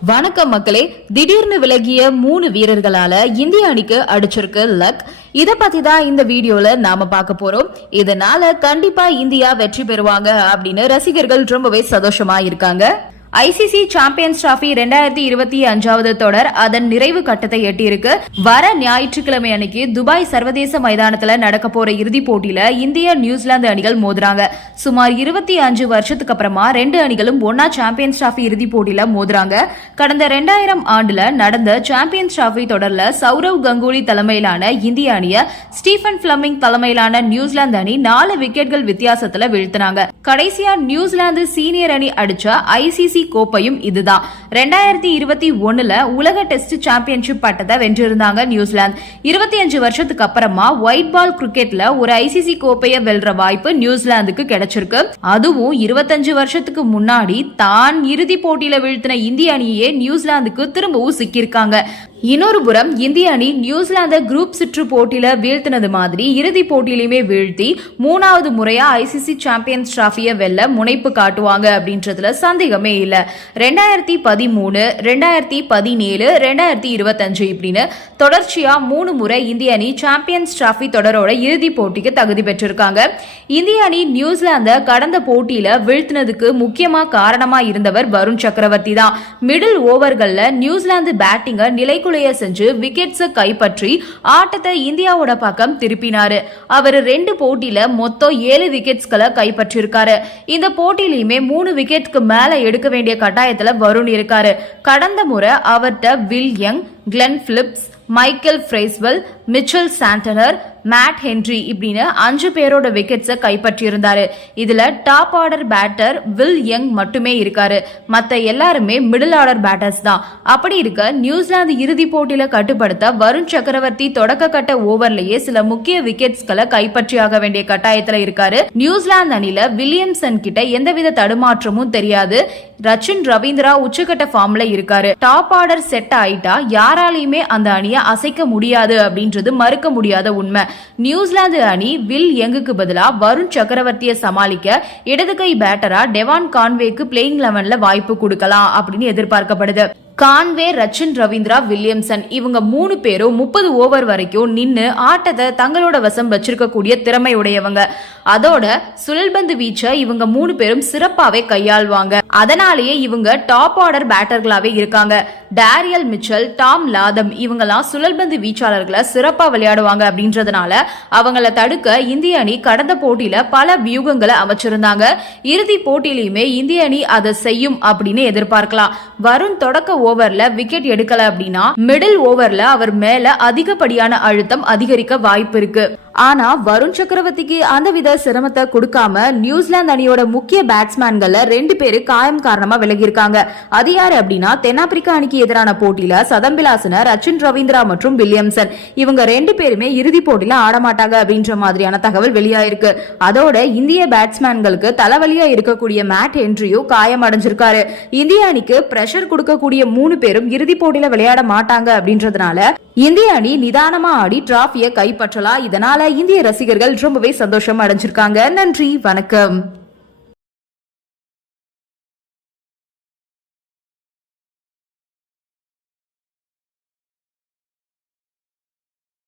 வணக்கம் மக்களே. திடீர்னு விலகிய மூணு வீரர்களால இந்திய அணிக்கு அடிச்சிருக்கு லக். இத பத்தி தான் இந்த வீடியோல நாம பார்க்க போறோம். இதனால கண்டிப்பா இந்தியா வெற்றி பெறுவாங்க அப்படின்னு ரசிகர்கள் ரொம்பவே சந்தோஷமா இருக்காங்க. ஐசிசி சாம்பியன்ஸ் டிராபி ரெண்டாயிரத்தி இருபத்தி அஞ்சாவது தொடர் அதன் நிறைவு கட்டத்தை எட்டியிருக்கு. வர ஞாயிற்றுக்கிழமை அன்னைக்கு துபாய் சர்வதேச மைதானத்துல நடக்க போற இறுதிப் போட்டியில இந்திய நியூசிலாந்து அணிகள் மோதுறாங்க. சுமார் இருபத்தி அஞ்சு வருஷத்துக்கு அப்புறமா ரெண்டு அணிகளும் ஒன்னா சாம்பியன்ஸ் டிராபி இறுதிப் போட்டியில மோதுறாங்க. கடந்த ரெண்டாயிரம் ஆண்டுல நடந்த சாம்பியன்ஸ் டிராபி தொடர்ல சௌரவ் கங்குலி தலைமையிலான இந்திய அணிய ஸ்டீஃபன் பிளமிங் தலைமையிலான நியூசிலாந்து அணி நாலு விக்கெட்கள் வித்தியாசத்துல வீழ்த்தினாங்க. கடைசியா நியூசிலாந்து சீனியர் அணி அடிச்ச ஐசிசி கோப்பையும் இதுதான். ரெண்டாயிரத்தி இருபத்தி ஒண்ணுல உலக டெஸ்ட் சாம்பியன்ஷிப் பட்டத்தை வென்றிருந்தாங்க நியூசிலாந்து. இருபத்தி அஞ்சு வருஷத்துக்கு அப்புறமா ஒயிட் பால் கிரிக்கெட்ல ஒரு ஐசிசி கோப்பையை வெல்ற வாய்ப்பு நியூசிலாந்துக்கு கிடைச்சிருக்கு. அதுவும் இருபத்தஞ்சு வருஷத்துக்கு முன்னாடி தான் இறுதி போட்டியில வீழ்த்தின இந்திய அணியே நியூசிலாந்துக்கு திரும்பவும் சிக்கியிருக்காங்க. இன்னொரு புறம் இந்திய அணி நியூசிலாந்து குரூப் சுற்று போட்டியில வீழ்த்தினது மாதிரி இறுதி போட்டியிலுமே வீழ்த்தி மூணாவது முறையா ஐசிசி சாம்பியன்ஸ் டிராஃபியை வெல்ல முனைப்பு காட்டுவாங்க அப்படின்றதுல சந்தேகமே இல்ல. ரெண்டாயிரத்தி பதிமூணு ரெண்டாயிரத்தி பதினேழு ரெண்டாயிரத்தி இருபத்தஞ்சு இப்படின்னு தொடர்ச்சியா மூணு முறை இந்திய அணி சாம்பியன்ஸ் டிராஃபி தொடரோட இறுதி போட்டிக்கு தகுதி பெற்றிருக்காங்க. இந்திய அணி நியூசிலாந்த கடந்த போட்டியில வீழ்த்தினதுக்கு முக்கியமா காரணமா இருந்தவர் வருண் சக்கரவர்த்தி தான். மிடில் ஓவர்கள்ல நியூசிலாந்து பேட்டிங்கை மேற்குலைய செஞ்சு விக்கெட்ஸை கைப்பற்றி ஆட்டத்தை இந்தியாவோட பக்கம் திருப்பினாரு. அவர் ரெண்டு போட்டியில மொத்தம் ஏழு விக்கெட்ஸ்களை கைப்பற்றியிருக்காரு இந்த போட்டியிலுமே மூணு விக்கெட்க்கு மேல எடுக்க வேண்டிய கட்டாயத்துல வருண் இருக்காரு. கடந்த முறை அவர்கிட்ட Will Young Glenn Phillips Michael Bracewell Mitchell Santner Matt Henry இப்படின்னு அஞ்சு பேரோட விக்கெட்ஸை கைப்பற்றியிருந்தாரு. இதுல top order batter Will Young மட்டுமே இருக்காரு. மற்ற எல்லாருமே மிடில் ஆர்டர் பேட்டர்ஸ் தான். அப்படி இருக்க நியூசிலாந்து இறுதி போட்டியில கட்டுப்படுத்த வருண் சக்கரவர்த்தி தொடக்க கட்ட ஓவர்லயே சில முக்கிய விக்கெட்ஸ்களை கைப்பற்றியாக வேண்டிய கட்டாயத்துல இருக்காரு. நியூசிலாந்து அணில வில்லியம்சன் கிட்ட எந்தவித தடுமாற்றமும் தெரியாது. ரச்சின் ரவீந்திரா உச்சக்கட்ட ஃபார்ம்ல இருக்காரு. டாப் ஆர்டர் செட் ஆயிட்டா யாராலையுமே அந்த அணியை அசைக்க முடியாது அப்படின்றது மறுக்க முடியாத உண்மை. நியூசிலாந்து அணி வில் யங்குக்கு பதிலா வருண் சக்கரவர்த்தியை சமாளிக்க இடது கை பேட்டரா டெவான் கான்வேக்கு பிளேயிங் லெவன்ல வாய்ப்பு கொடுக்கலாம் அப்படின்னு எதிர்பார்க்கப்படுது. கான்வே ரச்சின் ரவீந்திரா வில்லியம்சன் இவங்க மூணு பேரும் முப்பது ஓவர் வரைக்கும் நின்று ஆட்டத்தை தங்களோட வசம் வச்சிருக்கக்கூடிய திறமை உடையவங்க அதோட சுழல்பந்து வீச்சை இவங்க மூணு பேரும் சிறப்பாவே கையாள்வாங்க. அதனாலேயே இவங்க டாப் ஆர்டர் பேட்டர்களாவே இருக்காங்க. டேரியல் மிச்சல் டாம் லாதம் இவங்கெல்லாம் சுழல்பந்து வீச்சாளர்களை சிறப்பா விளையாடுவாங்க அப்படின்றதுனால அவங்கள தடுக்க இந்திய அணி கடந்த போட்டியில பல வியூகங்களை அமைச்சிருந்தாங்க. இறுதி போட்டியிலையுமே இந்திய அணி அதை செய்யும் அப்படின்னு எதிர்பார்க்கலாம். வரும் தொடக்க ஓவர்ல விக்கெட் எடுக்கல அப்படின்னா மிடில் ஓவர்ல அவர் மேல அதிகப்படியான அழுத்தம் அதிகரிக்க வாய்ப்பு இருக்கு. ஆனா வருண் சக்கரவர்த்திக்கு அந்த வித சிரமத்தை கொடுக்காம நியூசிலாந்து அணியோட முக்கிய பேட்ஸ்மேன்கள்ல ரெண்டு பேரு காயம் காரணமா விலகி இருக்காங்க அது யாரு அப்படின்னா தென்னாப்பிரிக்கா அணிக்கு எதிரான போட்டியில சதம்பிலாசன ரச்சின் ரவீந்திரா மற்றும் வில்லியம்சன். இவங்க ரெண்டு பேருமே இறுதி போட்டியில ஆட மாட்டாங்க அப்படின்ற மாதிரியான தகவல் வெளியாயிருக்கு. அதோட இந்திய பேட்ஸ்மேன்களுக்கு தலைவலியா இருக்கக்கூடிய மேட் ஹென்ரியும் காயம் அடைஞ்சிருக்காரு இந்திய அணிக்கு பிரஷர் கொடுக்கக்கூடிய மூணு பேரும் இறுதிப் போட்டியில விளையாட மாட்டாங்க அப்படின்றதுனால இந்திய அணி நிதானமா ஆடி டிராஃபியை கைப்பற்றலாம் இதனால இந்திய ரசிகர்கள் ரொம்பவே சந்தோஷம் அடைஞ்சிருக்காங்க. நன்றி வணக்கம்.